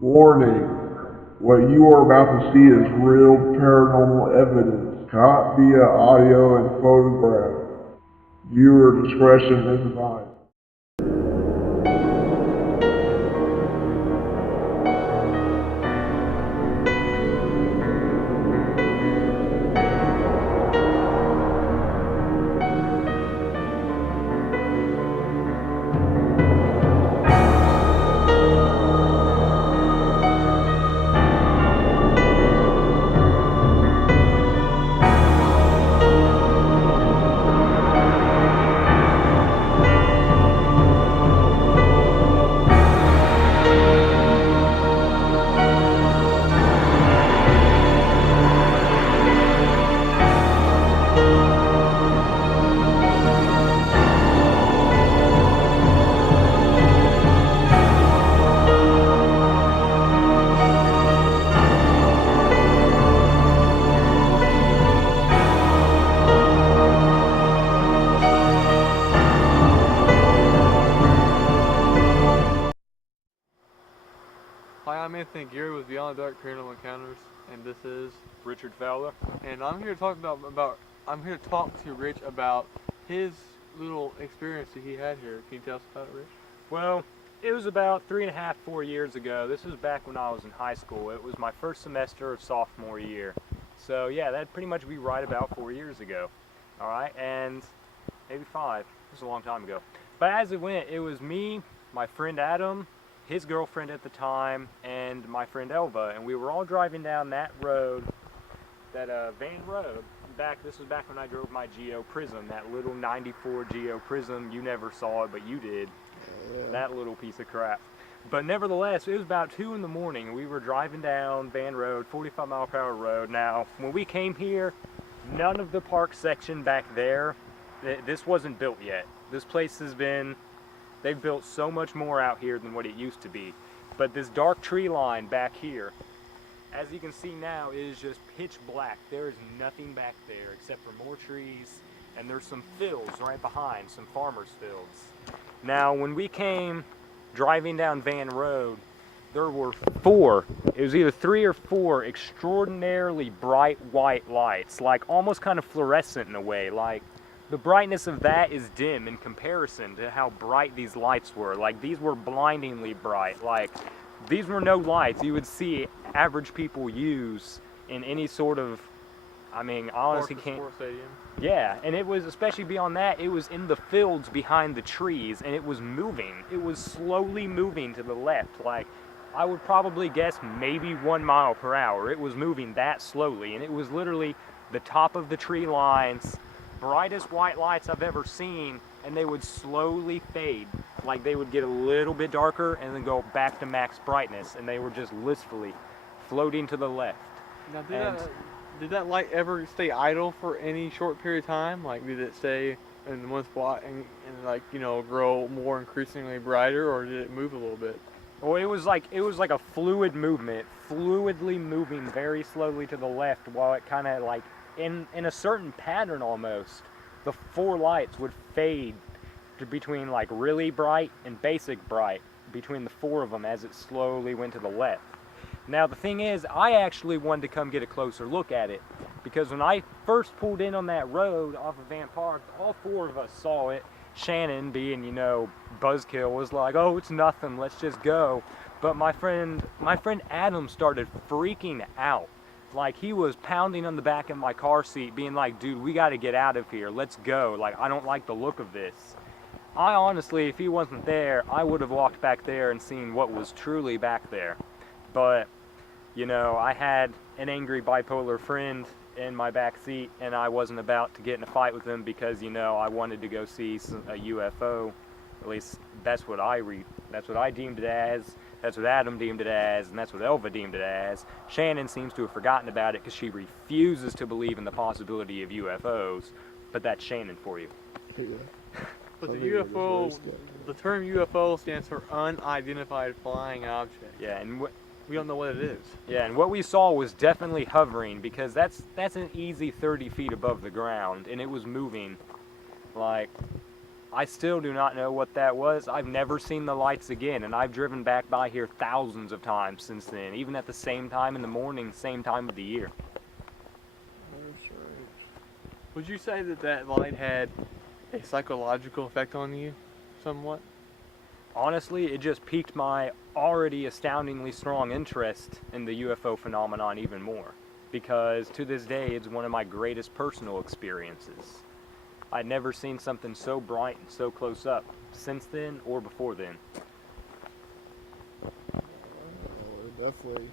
Warning, what you are about to see is real paranormal evidence, caught via audio and photograph. Viewer discretion is advised. Hi, I'm Anthony Geary with Beyond the Dark Paranormal Encounters, and this is Richard Fowler. and I'm here to talk I'm here to talk to Rich about his little experience that he had here. Can you tell us about it, Rich? Well, it was about 3.5, 4 years ago. This was back when I was in high school. It was my first semester of sophomore year. So yeah, that'd pretty much be right about 4 years ago. All right, and maybe 5. It was a long time ago. But as it went, it was me, my friend Adam, his girlfriend at the time, and my friend Elva, and we were all driving down that road, that Van Road. This was back when I drove my Geo Prism, that little '94 Geo Prism. You never saw it, but you did. That little piece of crap. But nevertheless, it was about 2 in the morning, and we were driving down Van Road, 45-mile-per-hour road. Now, when we came here, none of the park section back there, this wasn't built yet. This place has been, they've built so much more out here than what it used to be. But this dark tree line back here, as you can see now, it is just pitch black. There is nothing back there except for more trees, and there's some fields right behind, some farmers' fields. Now, when we came driving down Van Road, there were 4, it was either 3 or 4 extraordinarily bright white lights, like almost kind of fluorescent in a way. Like, the brightness of that is dim in comparison to how bright these lights were. Like, these were blindingly bright. Like, these were no lights you would see average people use in any sort of, I mean, I honestly can't. Sports stadium. Yeah, and it was, especially beyond that, it was in the fields behind the trees, and it was moving. It was slowly moving to the left. Like, I would probably guess maybe 1 mile per hour. It was moving that slowly, and it was literally the top of the tree lines, brightest white lights I've ever seen, and they would slowly fade. Like, they would get a little bit darker and then go back to max brightness, and they were just blissfully floating to the left. Now, And- did that light ever stay idle for any short period of time? Like, did it stay in one spot and like, you know, grow more increasingly brighter, or did it move a little bit? Well, it was like a fluid movement, fluidly moving very slowly to the left, while it kind of like in a certain pattern almost. The 4 lights would fade to between like really bright and basic bright between the 4 of them as it slowly went to the left. Now the thing is, I actually wanted to come get a closer look at it, because when I first pulled in on that road off of Van Park, all 4 of us saw it. Shannon, being, you know, buzzkill, was like, "Oh, it's nothing, let's just go." But my friend Adam started freaking out. Like, he was pounding on the back of my car seat, being like, "Dude, we got to get out of here, let's go. Like, I don't like the look of this." I honestly, if he wasn't there, I would have walked back there and seen what was truly back there. But, you know, I had an angry bipolar friend in my back seat, and I wasn't about to get in a fight with him because, you know, I wanted to go see a UFO. At least that's what I deemed it as. That's what Adam deemed it as, and that's what Elva deemed it as. Shannon seems to have forgotten about it because she refuses to believe in the possibility of UFOs. But that's Shannon for you. But the UFO, the term UFO stands for unidentified flying object. Yeah, and We don't know what it is. yeah, and what we saw was definitely hovering, because that's an easy 30 feet above the ground, and it was moving. Like, I still do not know what that was. I've never seen the lights again, and I've driven back by here thousands of times since then, even at the same time in the morning, same time of the year. Very strange. Would you say that that light had a psychological effect on you, somewhat? Honestly, it just piqued my already astoundingly strong interest in the UFO phenomenon even more, because to this day, it's one of my greatest personal experiences. I'd never seen something so bright and so close up since then or before then. Definitely,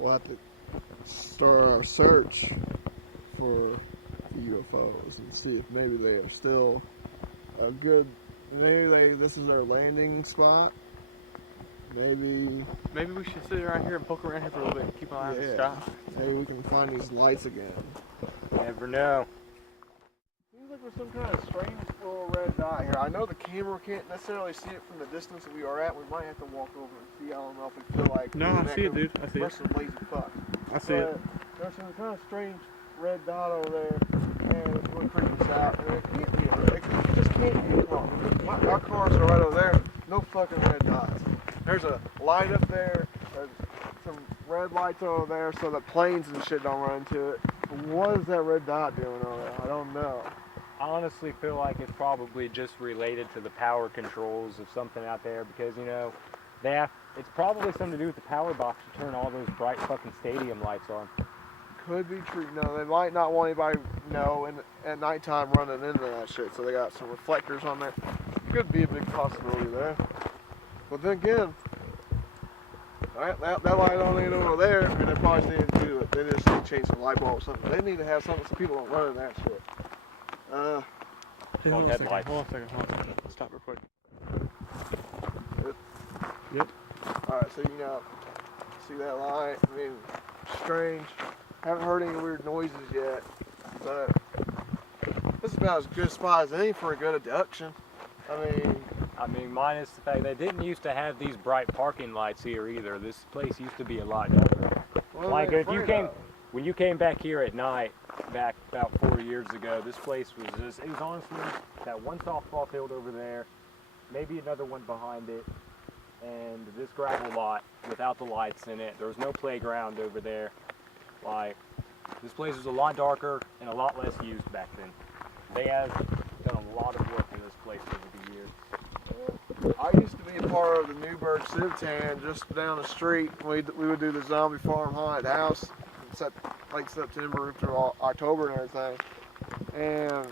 we'll have to start our search for UFOs and see if maybe they are still a good. Maybe this is their landing spot. Maybe we should sit around here and poke around here for a little bit and keep an eye on the sky. Maybe we can find these lights again. Never know. Seems like there's some kind of strange little red dot here. I know the camera can't necessarily see it from the distance that we are at. We might have to walk over and see. I don't know if we feel like. No, I see it, dude. I see we're it. some lazy fuck. I see it. There's some kind of strange red dot over there, and it's really freaking us out. And it can't be. It just can't be. Come on. Our cars are right over there. No fucking red dots. There's a light up there. There's some red lights over there so that planes and shit don't run into it. But what is that red dot doing over there? I don't know. I honestly feel like it's probably just related to the power controls of something out there, because, you know, it's probably something to do with the power box to turn all those bright fucking stadium lights on. Could be true. No, they might not want anybody to know at nighttime running into that shit, so they got some reflectors on there. Could be a big possibility there. But then again, that light on ain't over there. I mean, they probably need to do it. They just need to change some light bulb or something. They need to have something so people don't run into that shit. Dude, Hold headlights. Hold on a second. Stop recording. Yep. Alright, so you know, see that light? I mean, strange. Haven't heard any weird noises yet, but this is about as good a spot as any for a good abduction. I mean, minus the fact they didn't used to have these bright parking lights here either. This place used to be a lot darker. Like when you came back here at night, back about 4 years ago, this place was just, it was honestly that one softball field over there, maybe another one behind it, and this gravel lot without the lights in it. There was no playground over there. Like, this place was a lot darker and a lot less used back then. They have done a lot of work in this place over the years. I used to be a part of the Newburgh Civitan just down the street. We would do the zombie farm haunted house late September through October and everything. And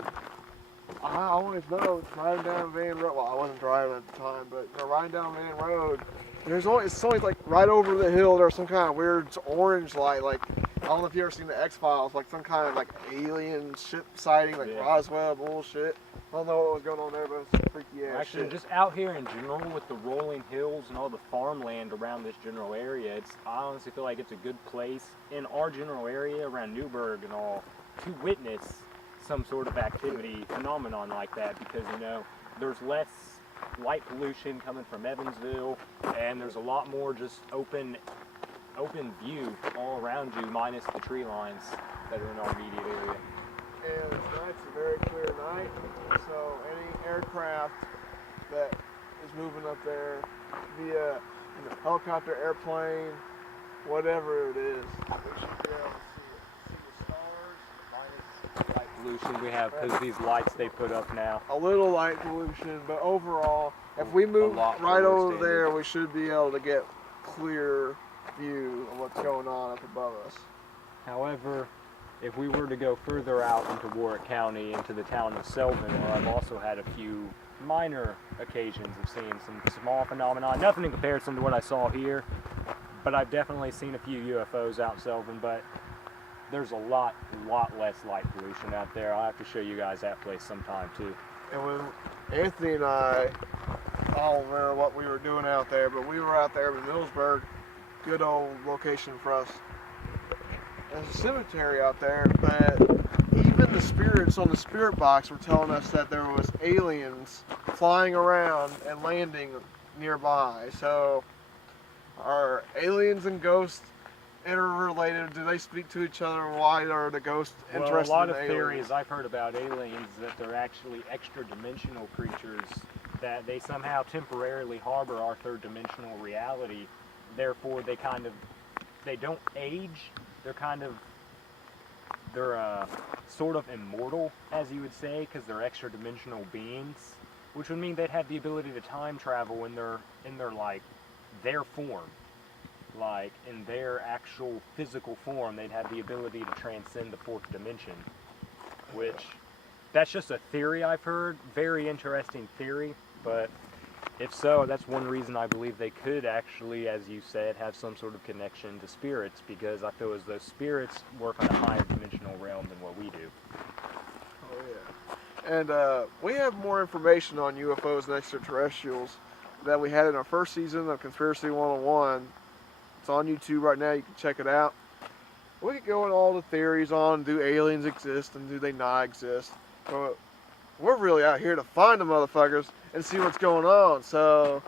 I always know riding down Van Road. Well, I wasn't driving at the time, but riding down Van Road, it's always like right over the hill. There's some kind of weird orange light. Like, I don't know if you ever seen the X-Files, like some kind of like alien ship sighting, like Roswell bullshit. I don't know what was going on there, but it's freaky ass Actually, shit. just out here in general with the rolling hills and all the farmland around this general area, I honestly feel like it's a good place in our general area around Newburgh and all to witness some sort of activity, phenomenon like that, because, you know, there's less light pollution coming from Evansville, and there's a lot more just open view all around you, minus the tree lines that are in our immediate area. And tonight's a very clear night, so any aircraft that is moving up there via helicopter, airplane, whatever it is, we should be able to see the stars, minus Light pollution we have because these lights they put up now. a little light pollution, but overall, if we move right over there, we should be able to get clear view of what's going on up above us. However, if we were to go further out into Warwick County, into the town of Selvin, where I've also had a few minor occasions of seeing some small phenomena, nothing in comparison to what I saw here, but I've definitely seen a few UFOs out in Selvin, but there's a lot less light pollution out there. I'll have to show you guys that place sometime too. And when Anthony and I don't remember what we were doing out there, but we were out there in Millsburg, good old location for us. There's a cemetery out there, but even the spirits on the spirit box were telling us that there was aliens flying around and landing nearby. So are aliens and ghosts interrelated? Do they speak to each other? Why are the ghosts interested Well, a lot in of aliens? theories I've heard about aliens that they're actually extra-dimensional creatures, that they somehow temporarily harbor our third-dimensional reality. Therefore, they don't age. They're sort of immortal, as you would say, because they're extra-dimensional beings, which would mean they'd have the ability to time travel in their form. Like, in their actual physical form, they'd have the ability to transcend the fourth dimension, which, that's just a theory I've heard, very interesting theory, but if so, that's one reason I believe they could actually, as you said, have some sort of connection to spirits, because I feel as though spirits work on a higher dimensional realm than what we do. Oh yeah. And we have more information on UFOs and extraterrestrials that we had in our first season of Conspiracy 101. It's on YouTube right now, you can check it out. We could go into all the theories on, do aliens exist and do they not exist, but we're really out here to find the motherfuckers and see what's going on, so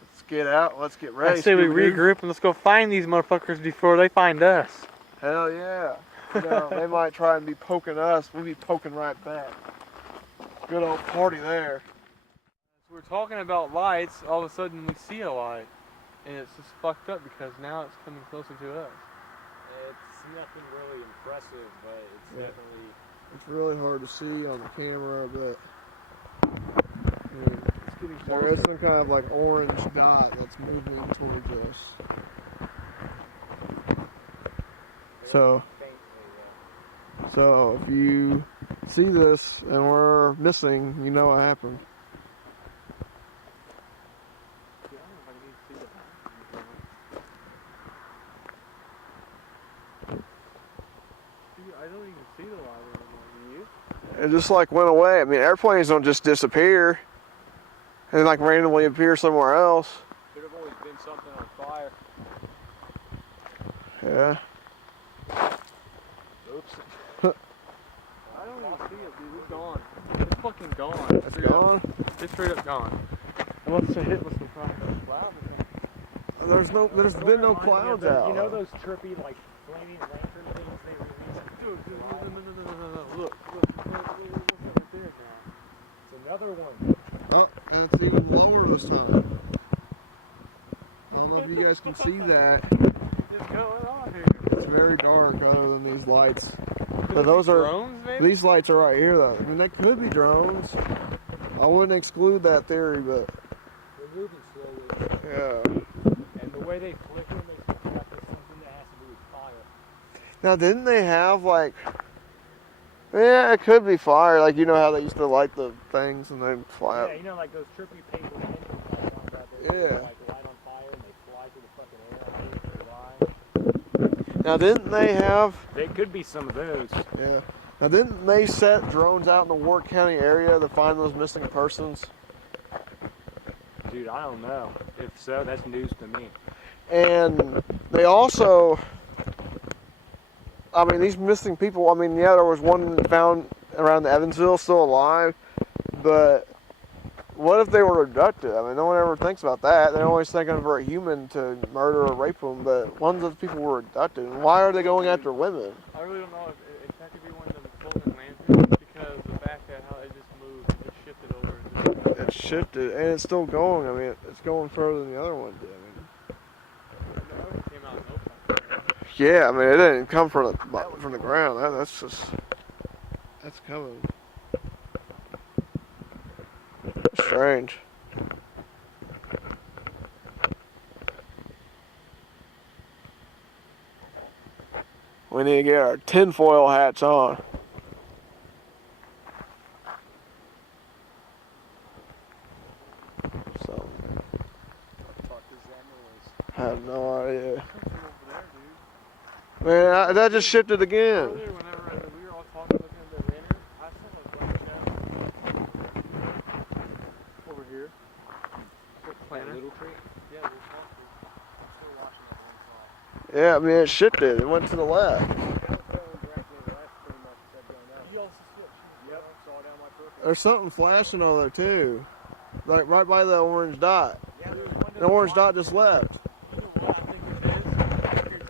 let's get out, let's get ready. I say we Scooby-Doo. regroup and let's go find these motherfuckers before they find us. Hell yeah. You know, they might try and be poking us, we'll be poking right back. Good old party there. We're talking about lights, all of a sudden we see a light. And it's just fucked up because now it's coming closer to us. It's nothing really impressive, but it's definitely... It's really hard to see on the camera, but It's getting there is closer. some kind of like orange dot that's moving towards us. So if you see this and we're missing, you know what happened. I don't even see the light anymore. Do you? It just like went away. I mean, airplanes don't just disappear and like randomly appear somewhere else. Could have always been something on fire. Yeah. Oops. I don't even see it, dude. It's gone. It's fucking gone. It's gone? It's straight up gone. Unless it hit with some fucking cloud. There's been no clouds out. You know those trippy, like, flaming lantern things they release? Dude, no. Look right there now. It's another one. Oh, and it's even lower this time. I don't know if you guys can see that. What's going on here? It's very dark other than these lights. But those are drones, maybe? these lights are right here though. I mean, they could be drones. I wouldn't exclude that theory, but They're moving slowly. yeah. And the way they flicker, they got this something that has to do with fire. Now, didn't they have like? Yeah, it could be fire. Like, you know how they used to light the things and they fly up. Yeah, you know, like those trippy paper lanterns out there. Yeah. Like light on fire and they fly through the fucking air. Now, didn't they have? They could be some of those. Yeah. Now, didn't they set drones out in the Warwick County area to find those missing persons? Dude, I don't know. If so, that's news to me. And they also, I mean, these missing people, I mean, yeah, there was one found around Evansville still alive, but what if they were abducted? I mean, no one ever thinks about that. They're always thinking for a human to murder or rape them, but one of those people were abducted. And why are they going after women? I really don't know if that could be one of them floating lanterns because the fact that how it just moved, it just shifted over. It shifted, and it's still going. I mean, it's going further than the other one did. I mean, It came out of no time. yeah, I mean, it didn't come from the ground. That's coming. Strange. We need to get our tinfoil hats on. So, I have no idea. Man, that just shifted again. Earlier, whenever we were all talking, looking at the lantern, I saw a black shadow over here. Planter. Little tree? Yeah, there's one tree. I'm still watching that one spot. Yeah, I mean, it shifted. It went to the left. You also see it? Yep, saw down my peripheral. There's something flashing on there, too. Like, right by the orange dot. Yeah, there's one The orange dot just left. You know what I think it is?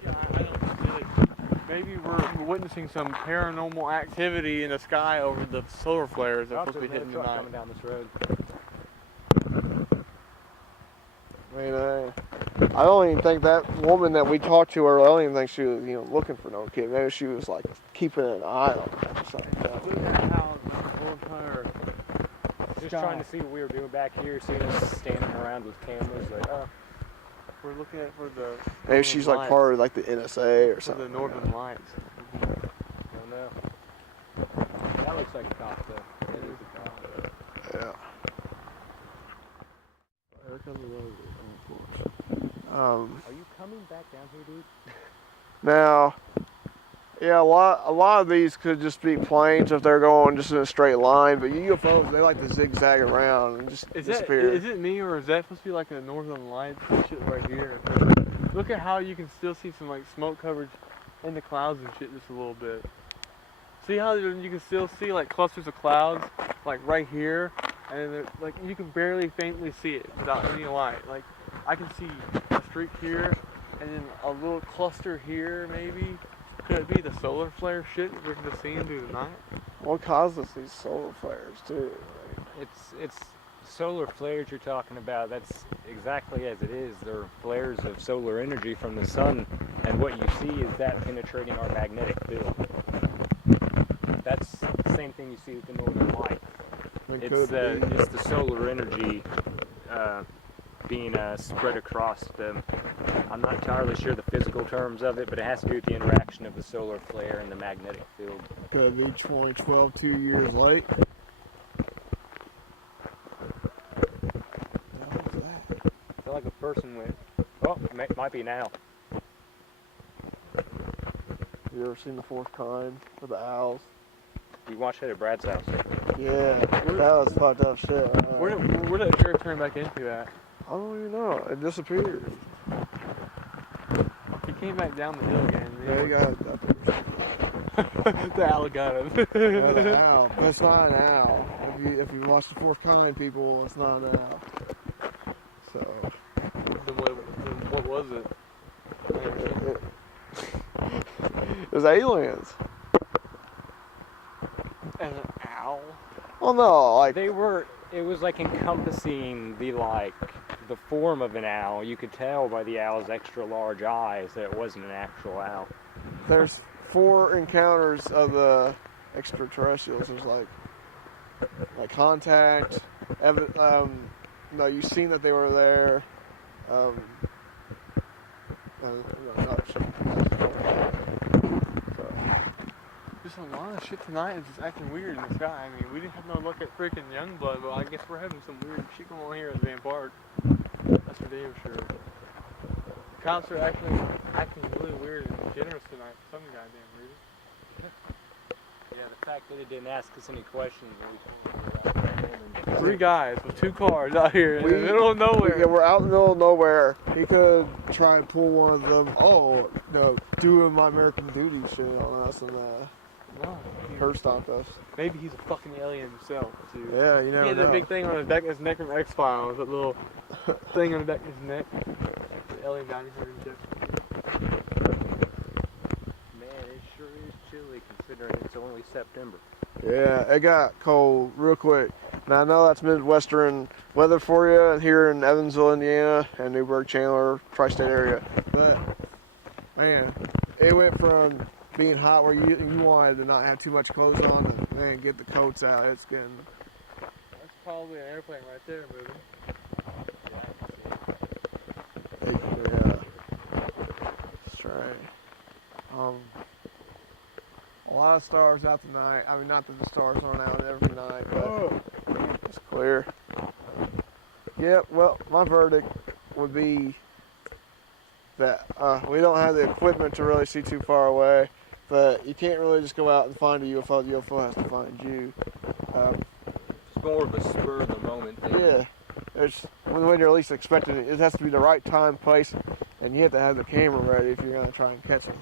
maybe we're witnessing some paranormal activity in the sky over the solar flares that's supposed to be hitting truck tonight. coming down this road. I mean, I don't even think that woman that we talked to earlier, I don't even think she was, looking for no kid. Maybe she was like keeping an eye on that or something. Look at how the whole entire Just sky. trying to see what we were doing back here, seeing us standing around with cameras. Like, oh, We're looking at for the. Maybe she's like part of like the NSA or for something. the Northern Lights. don't know. That looks like a cop, though. That is a cop. Yeah. There comes the road. Are you coming back down here, dude? Now, yeah, a lot of these could just be planes if they're going just in a straight line, but UFOs, they like to zigzag around and just disappear. Is it me, or is that supposed to be like the Northern Lights shit right here? Look at how you can still see some like smoke coverage in the clouds and shit just a little bit. See how you can still see like clusters of clouds like right here, and like you can barely faintly see it without any light. Like I can see a streak here, and then a little cluster here maybe. Could it be the solar flare shit we're just seeing through the night? What causes these solar flares too? It's solar flares you're talking about. That's exactly as it is. They're flares of solar energy from the sun, and what you see is that penetrating our magnetic field. That's the same thing you see with the northern light. It's the solar energy being spread across the. I'm not entirely sure the physical terms of it, but it has to do with the interaction of the solar flare and the magnetic field. Could be 2012, 2 years late. What was that? I feel like a person went. Oh, it might be an owl. You ever seen The Fourth Kind with the owls? We watched that at Brad's house. Yeah, that was fucked up shit. Where did that sheriff turn back into at? I don't even know. It disappeared. He came back down the hill again. Yeah, you got it. The owl got him. The owl. But it's not an owl. If you watch The Fourth Kind, people, it's not an owl. So. Then what was it? It was aliens. An owl? Well, no, like It was like encompassing the form of an owl. You could tell by the owl's extra large eyes that it wasn't an actual owl. there's 4 encounters of the extraterrestrials. There's like contact. No, you've seen that they were there. Just a lot of shit tonight is just acting weird in the sky. I mean, we didn't have no luck at freaking Youngblood, but I guess we're having some weird shit going on here at Van Park. That's for damn sure. The cops are actually acting really weird and generous tonight for some goddamn reason. Yeah, the fact that it didn't ask us any questions. 3 guys with 2 cars out here in the middle of nowhere. Yeah, we're out in the middle of nowhere. He could try and pull one of them. Doing my American duty shit on us and No, her stopped us. maybe he's a fucking alien himself, too. Yeah, you He never had know. that big thing on the back of his neck from X-Files, that little thing on the back of his neck. The alien bounty hunter and shit. Man, it sure is chilly considering it's only September. Yeah, it got cold real quick. Now I know that's Midwestern weather for you here in Evansville, Indiana, and Newburgh, Chandler, tri-state area. But man, it went from being hot where you wanted to not have too much clothes on, and man, get the coats out. It's getting. That's probably an airplane right there moving. Yeah. That's right. A lot of stars out tonight. I mean, not that the stars aren't out every night, but it's clear. Yeah, well, my verdict would be that we don't have the equipment to really see too far away, but you can't really just go out and find a UFO. The UFO has to find you. It's more of a spur of the moment thing. Yeah, it's when you're least expecting it. It has to be the right time, place, and you have to have the camera ready if you're going to try and catch us.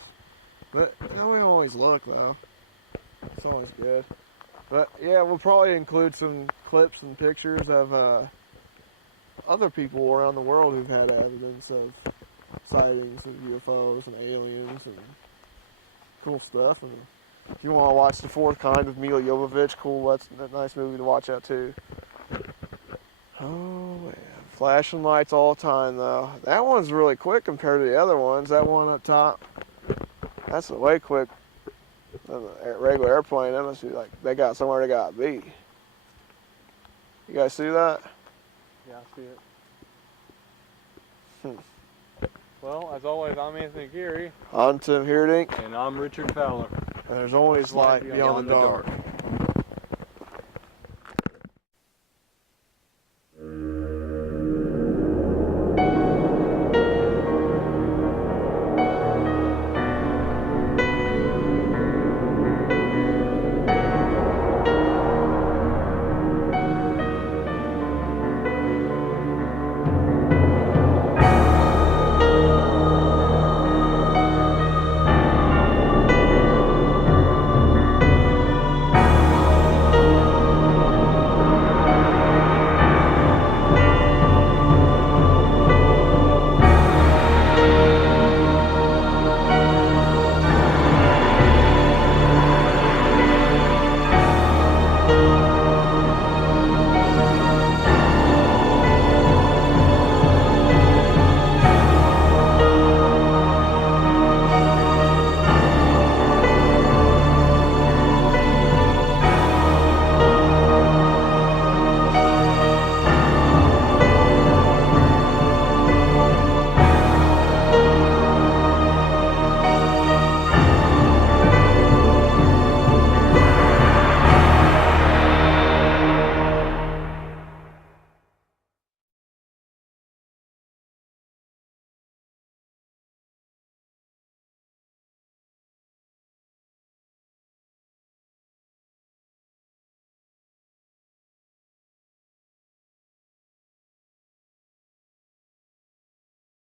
But we always look, though. It's always good. But yeah, we'll probably include some clips and pictures of other people around the world who've had evidence of sightings of UFOs and aliens and Cool stuff. And if you want to watch The Fourth Kind with Mila Jovovich, cool. That's a nice movie to watch out too. Oh man, flashing lights all the time though. That one's really quick compared to the other ones. That one up top, that's way quick than the regular airplane. That must be like they got somewhere they got to be. You guys see that? Yeah, I see it. Well, as always, I'm Anthony Geary. I'm Tim Heerdink. And I'm Richard Fowler. And there's always light beyond the dark.